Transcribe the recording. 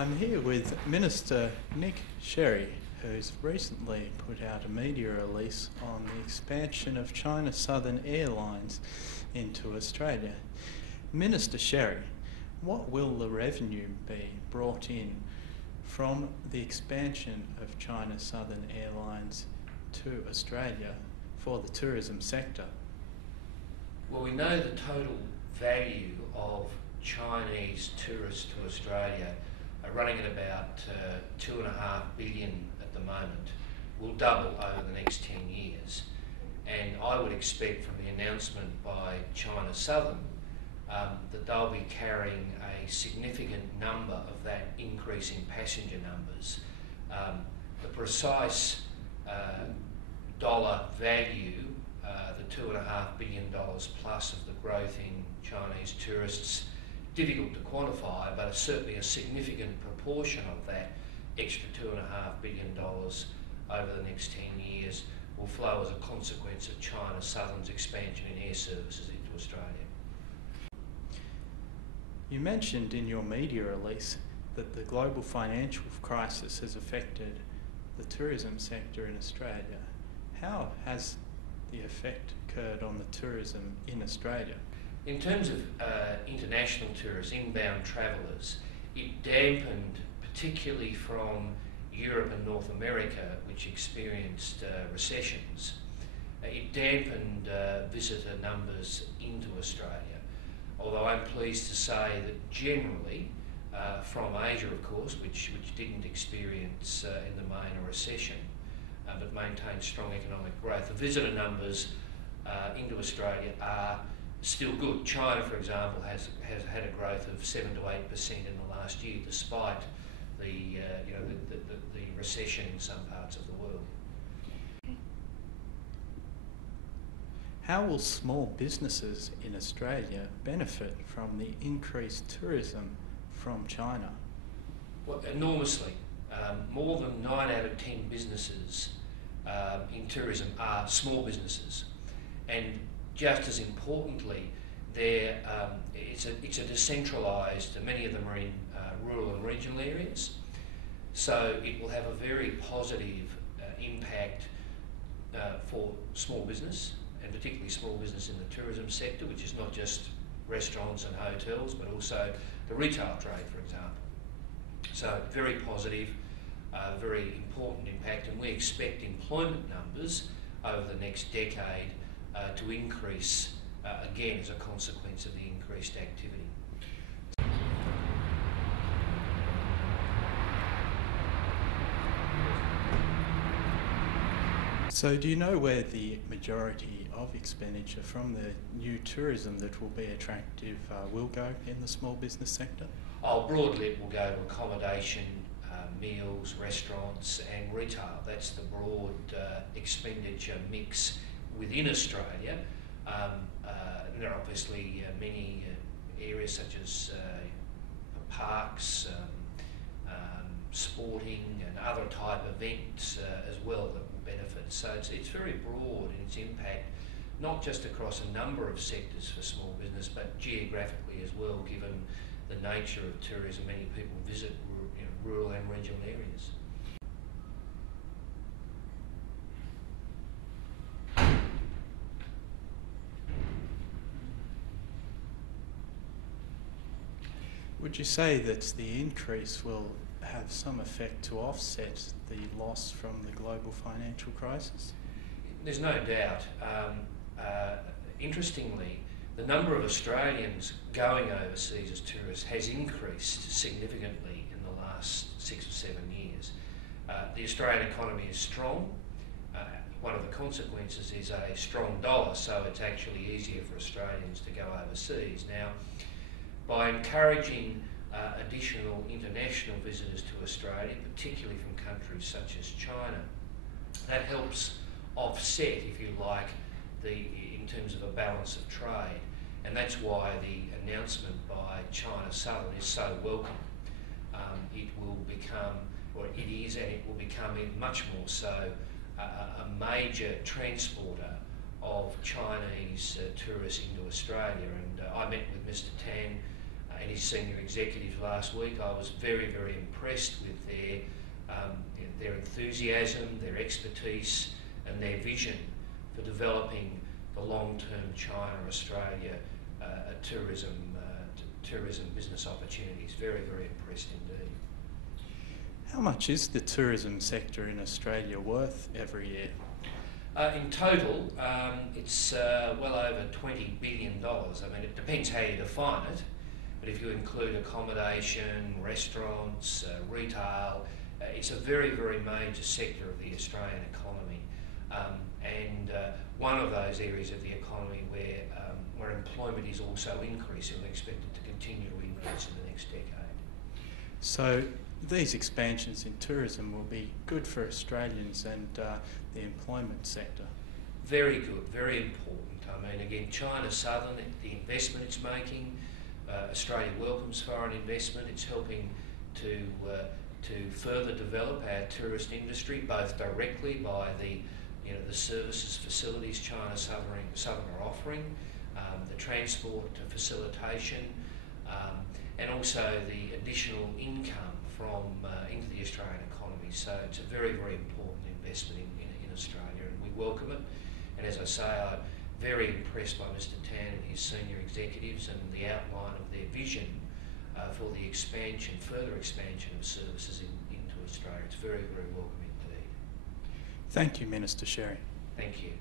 I'm here with Minister Nick Sherry, who's recently put out a media release on the expansion of China Southern Airlines into Australia. Minister Sherry, what will the revenue be brought in from the expansion of China Southern Airlines to Australia for the tourism sector? Well, we know the total value of Chinese tourists to Australia are running at about $2.5 billion at the moment. Will double over the next 10 years. And I would expect from the announcement by China Southern that they'll be carrying a significant number of that increase in passenger numbers. The precise dollar value, the $2.5 billion plus of the growth in Chinese tourists, difficult to quantify, but certainly a significant proportion of that extra $2.5 billion over the next 10 years will flow as a consequence of China Southern's expansion in air services into Australia. You mentioned in your media release that the global financial crisis has affected the tourism sector in Australia. How has the effect occurred on the tourism in Australia? In terms of international tourists, inbound travellers, it dampened, particularly from Europe and North America, which experienced recessions. It dampened visitor numbers into Australia. Although I'm pleased to say that generally, from Asia of course, which didn't experience in the main a recession, but maintained strong economic growth, the visitor numbers into Australia are still good. China, for example, has had a growth of 7 to 8% in the last year, despite the recession in some parts of the world. How will small businesses in Australia benefit from the increased tourism from China? Well, enormously. More than 9 out of 10 businesses in tourism are small businesses, and just as importantly, it's a decentralised. Many of them are in rural and regional areas, so it will have a very positive impact for small business, and particularly small business in the tourism sector, which is not just restaurants and hotels, but also the retail trade, for example. So very positive, very important impact, and we expect employment numbers over the next decade to increase again as a consequence of the increased activity. So do you know where the majority of expenditure from the new tourism that will be attractive will go in the small business sector? Oh, broadly it will go to accommodation, meals, restaurants and retail. That's the broad expenditure mix within Australia. There are obviously many areas such as parks, sporting and other type events as well that will benefit. So it's very broad in its impact, not just across a number of sectors for small business, but geographically as well, given the nature of tourism. Many people visit rural and regional areas. Would you say that the increase will have some effect to offset the loss from the global financial crisis? There's no doubt. Interestingly, the number of Australians going overseas as tourists has increased significantly in the last 6 or 7 years. The Australian economy is strong. One of the consequences is a strong dollar, so it's actually easier for Australians to go overseas. Now, by encouraging additional international visitors to Australia, particularly from countries such as China, that helps offset, if you like, in terms of a balance of trade. And that's why the announcement by China Southern is so welcome. It will become, or it is, and it will become much more so, a major transporter of Chinese tourists into Australia. And I met with Mr. Tan and his senior executives last week. I was very, very impressed with their enthusiasm, their expertise and their vision for developing the long-term China-Australia tourism business opportunities. Very, very impressed indeed. How much is the tourism sector in Australia worth every year? In total, it's well over $20 billion. I mean, it depends how you define it, but if you include accommodation, restaurants, retail, it's a very, very major sector of the Australian economy, and one of those areas of the economy where employment is also increasing and expected to continue to increase in the next decade. So these expansions in tourism will be good for Australians and the employment sector. Very good, very important. I mean, again, China Southern, the investment it's making, Australia welcomes foreign investment. It's helping to further develop our tourist industry, both directly by the services, facilities China Southern are offering, the transport facilitation, and also the additional income from into the Australian economy. So it's a very, very important investment in Australia, and we welcome it. And as I say, I'm very impressed by Mr. Tan and his senior executives and the outline of their vision for the further expansion of services into Australia. It's very, very welcome indeed. Thank you, Minister Sherry. Thank you.